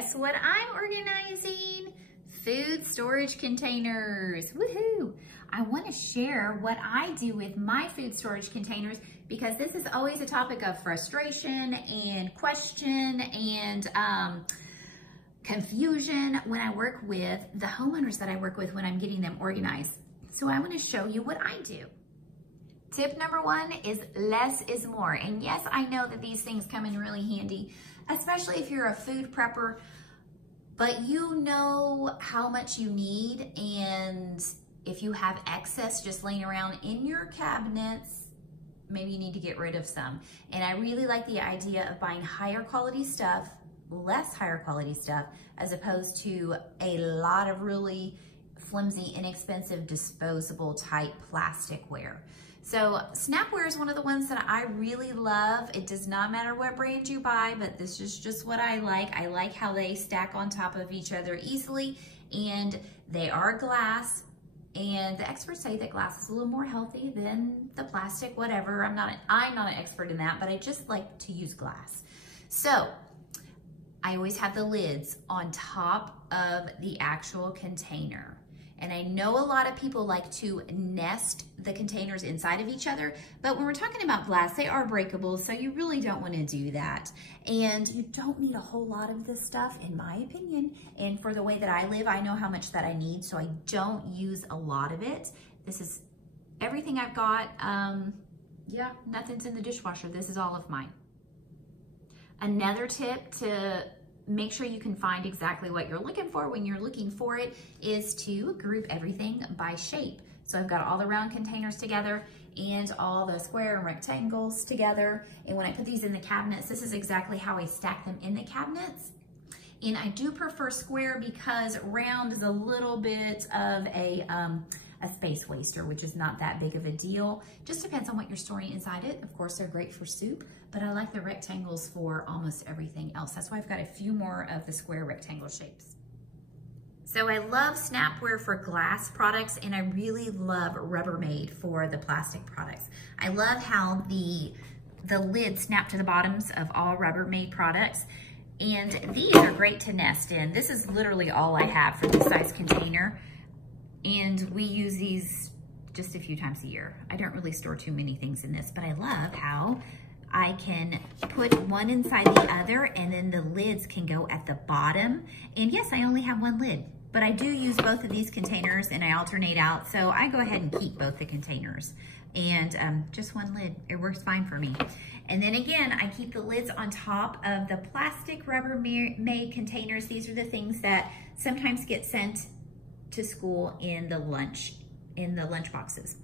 guess what I'm organizing? Food storage containers, woohoo! I want to share what I do with my food storage containers because this is always a topic of frustration and question and confusion when I work with the homeowners that I work with when I'm getting them organized. So I want to show you what I do. Tip number one is less is more. And yes, I know that these things come in really handy, especially if you're a food prepper, but you know how much you need. And if you have excess just laying around in your cabinets, maybe you need to get rid of some. And I really like the idea of buying higher quality stuff, less higher quality stuff, as opposed to a lot of really flimsy, inexpensive, disposable type plasticware. So Snapware is one of the ones that I really love. It does not matter what brand you buy, but this is just what I like. I like how they stack on top of each other easily, and they are glass. And the experts say that glass is a little more healthy than the plastic, whatever. I'm not an expert in that, but I just like to use glass. So I always have the lids on top of the actual container. And I know a lot of people like to nest the containers inside of each other, but when we're talking about glass, they are breakable, so you really don't want to do that. And you don't need a whole lot of this stuff, in my opinion. And for the way that I live, I know how much that I need, so I don't use a lot of it. This is everything I've got. Yeah, nothing's in the dishwasher. This is all of mine. Another tip to make sure you can find exactly what you're looking for when you're looking for it is to group everything by shape. So I've got all the round containers together and all the square and rectangles together. And when I put these in the cabinets, this is exactly how I stack them in the cabinets. And I do prefer square because round is a little bit of a space waster, which is not that big of a deal. Just depends on what you're storing inside it. Of course, they're great for soup, but I like the rectangles for almost everything else. That's why I've got a few more of the square rectangle shapes. So I love Snapware for glass products, and I really love Rubbermaid for the plastic products. I love how the lids snap to the bottoms of all Rubbermaid products. And these are great to nest in. This is literally all I have for this size container. And we use these just a few times a year. I don't really store too many things in this, but I love how I can put one inside the other and then the lids can go at the bottom. And yes, I only have one lid, but I do use both of these containers and I alternate out. So I go ahead and keep both the containers and just one lid. It works fine for me. And then again, I keep the lids on top of the plastic Rubbermaid containers. These are the things that sometimes get sent to school in the lunch boxes.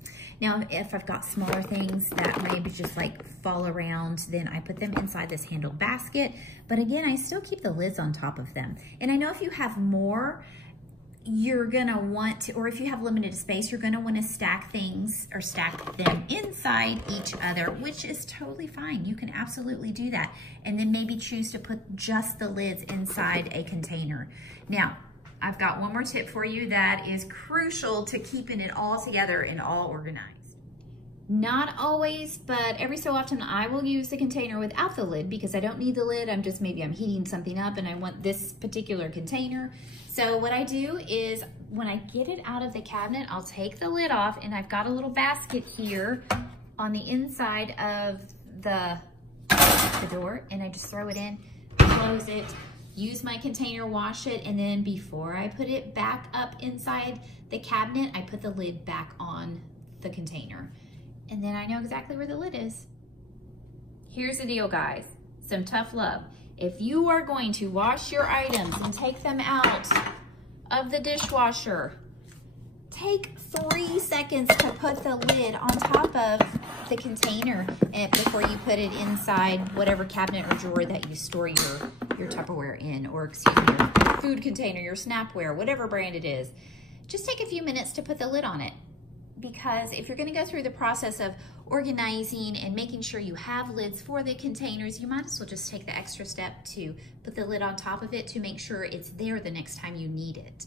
Now, if I've got smaller things that maybe just like fall around, then I put them inside this handled basket. But again, I still keep the lids on top of them. And I know if you have more, you're gonna want to, or if you have limited space, you're gonna wanna stack things or stack them inside each other, which is totally fine. You can absolutely do that. And then maybe choose to put just the lids inside a container. Now, I've got one more tip for you that is crucial to keeping it all together and all organized. Not always, but every so often I will use the container without the lid because I don't need the lid. Maybe I'm heating something up and I want this particular container. So what I do is when I get it out of the cabinet, I'll take the lid off and I've got a little basket here on the inside of the door and I just throw it in, close it, use my container, wash it, and then before I put it back up inside the cabinet, I put the lid back on the container. And then I know exactly where the lid is. Here's the deal, guys. Some tough love. If you are going to wash your items and take them out of the dishwasher, take 3 seconds to put the lid on top of the container and before you put it inside whatever cabinet or drawer that you store your Tupperware in, or excuse me, your food container, your Snapware, whatever brand it is. Just take a few minutes to put the lid on it. Because if you're gonna go through the process of organizing and making sure you have lids for the containers, you might as well just take the extra step to put the lid on top of it to make sure it's there the next time you need it.